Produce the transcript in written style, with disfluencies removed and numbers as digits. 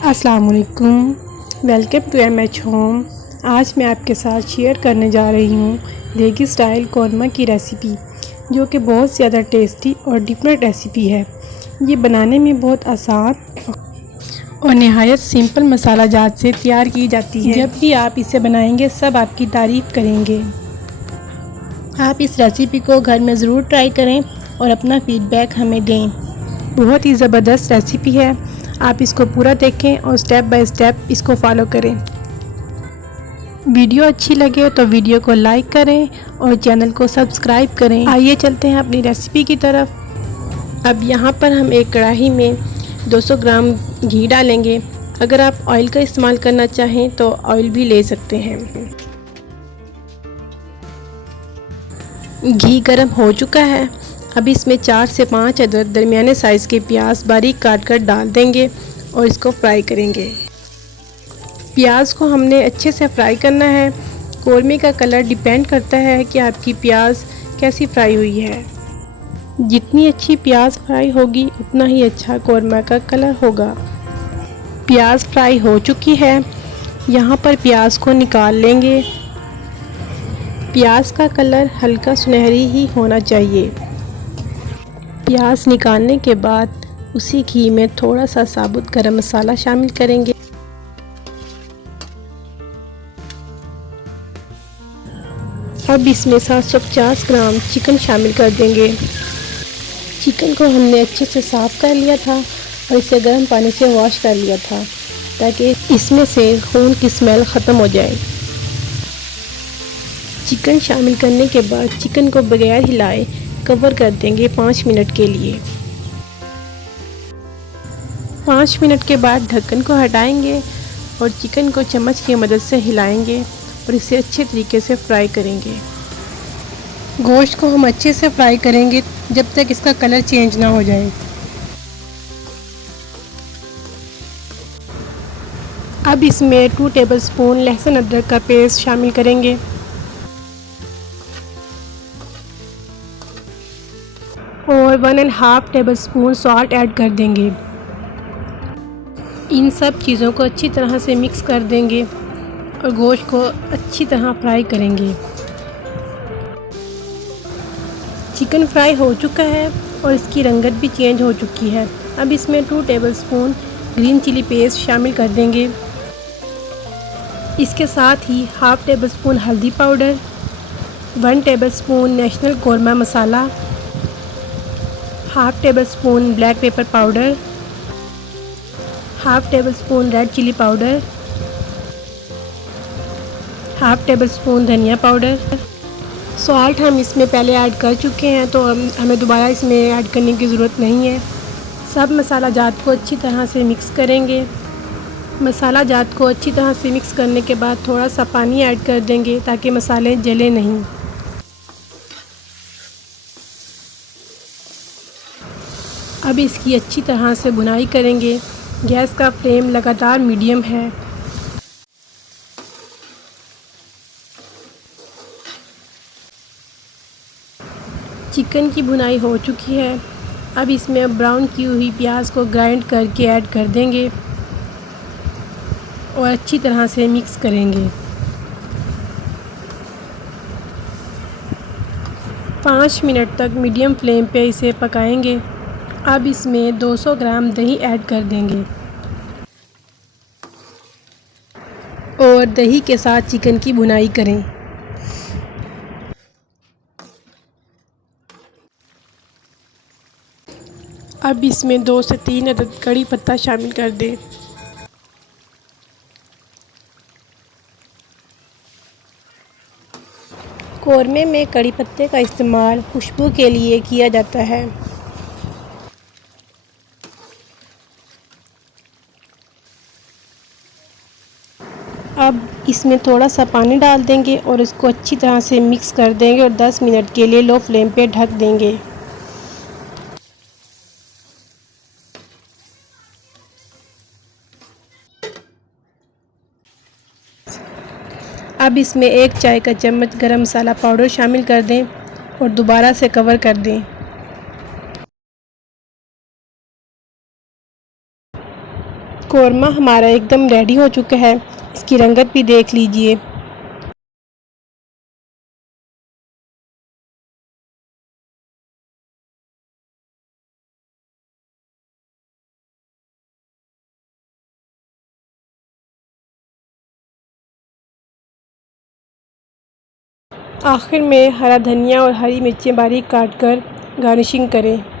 अस्सलाम वालेकुम। Welcome to MH home. आज मैं आपके साथ शेयर करने जा रही हूँ देगी स्टाइल कौरमा की रेसिपी, जो कि बहुत ज़्यादा टेस्टी और डिफरेंट रेसिपी है। ये बनाने में बहुत आसान और नहायत सिंपल मसाला जात से तैयार की जाती है। जब भी आप इसे बनाएंगे सब आपकी तारीफ़ करेंगे। आप इस रेसिपी को घर में ज़रूर ट्राई करें और अपना फीडबैक हमें दें। बहुत ही ज़बरदस्त रेसिपी है, आप इसको पूरा देखें और स्टेप बाय स्टेप इसको फॉलो करें। वीडियो अच्छी लगे तो वीडियो को लाइक करें और चैनल को सब्सक्राइब करें। आइए चलते हैं अपनी रेसिपी की तरफ। अब यहाँ पर हम एक कढ़ाई में 200 ग्राम घी डालेंगे। अगर आप ऑयल का इस्तेमाल करना चाहें तो ऑयल भी ले सकते हैं। घी गर्म हो चुका है। अब इसमें 4 से 5 अदद दरमियाने साइज़ के प्याज बारीक काट कर डाल देंगे और इसको फ्राई करेंगे। प्याज को हमने अच्छे से फ्राई करना है। कौरमे का कलर डिपेंड करता है कि आपकी प्याज कैसी फ्राई हुई है। जितनी अच्छी प्याज फ्राई होगी उतना ही अच्छा कौरमा का कलर होगा। प्याज फ्राई हो चुकी है। यहाँ पर प्याज को निकाल लेंगे। प्याज का कलर हल्का सुनहरी ही होना चाहिए। प्याज निकालने के बाद उसी घी में थोड़ा सा साबुत गरम मसाला शामिल करेंगे। अब इसमें 750 ग्राम चिकन शामिल कर देंगे। चिकन को हमने अच्छे से साफ़ कर लिया था और इसे गर्म पानी से वॉश कर लिया था, ताकि इसमें से खून की स्मेल ख़त्म हो जाए। चिकन शामिल करने के बाद चिकन को बगैर हिलाए कवर कर देंगे 5 मिनट के लिए। 5 मिनट के बाद ढक्कन को हटाएंगे और चिकन को चम्मच की मदद से हिलाएंगे और इसे अच्छे तरीके से फ्राई करेंगे। गोश्त को हम अच्छे से फ्राई करेंगे जब तक इसका कलर चेंज ना हो जाए। अब इसमें 2 टेबलस्पून लहसुन अदरक का पेस्ट शामिल करेंगे और 1.5 टेबलस्पून सॉल्ट ऐड कर देंगे। इन सब चीज़ों को अच्छी तरह से मिक्स कर देंगे और गोश्त को अच्छी तरह फ्राई करेंगे। चिकन फ्राई हो चुका है और इसकी रंगत भी चेंज हो चुकी है। अब इसमें 2 टेबलस्पून ग्रीन चिली पेस्ट शामिल कर देंगे। इसके साथ ही 1/2 टेबलस्पून हल्दी powder, 1 tablespoon national korma masala, 1/2 tablespoon black pepper powder, 1/2 tablespoon red chili powder, 1/2 tablespoon धनिया पाउडर। सॉल्ट हम इसमें पहले ऐड कर चुके हैं तो हमें दोबारा इसमें ऐड करने की ज़रूरत नहीं है। सब मसाला जात को अच्छी तरह से मिक्स करेंगे। मसाला जात को अच्छी तरह से मिक्स करने के बाद थोड़ा सा पानी ऐड कर देंगे ताकि मसाले जले नहीं। अब इसकी अच्छी तरह से भुनाई करेंगे। गैस का फ्लेम लगातार मीडियम है। चिकन की भुनाई हो चुकी है। अब इसमें ब्राउन की हुई प्याज को ग्राइंड करके ऐड कर देंगे और अच्छी तरह से मिक्स करेंगे। 5 मिनट तक मीडियम फ्लेम पे इसे पकाएंगे। अब इसमें 200 ग्राम दही ऐड कर देंगे और दही के साथ चिकन की भुनाई करें। अब इसमें 2 से 3 अदद कड़ी पत्ता शामिल कर दें। कौरमे में कड़ी पत्ते का इस्तेमाल खुशबू के लिए किया जाता है। अब इसमें थोड़ा सा पानी डाल देंगे और इसको अच्छी तरह से मिक्स कर देंगे और 10 मिनट के लिए लो फ्लेम पे ढक देंगे। अब इसमें 1 चाय का चम्मच गरम मसाला पाउडर शामिल कर दें और दोबारा से कवर कर दें। कौरमा हमारा एकदम रेडी हो चुका है। इसकी रंगत भी देख लीजिए। आखिर में हरा धनिया और हरी मिर्चें बारीक काट कर गार्निशिंग करें।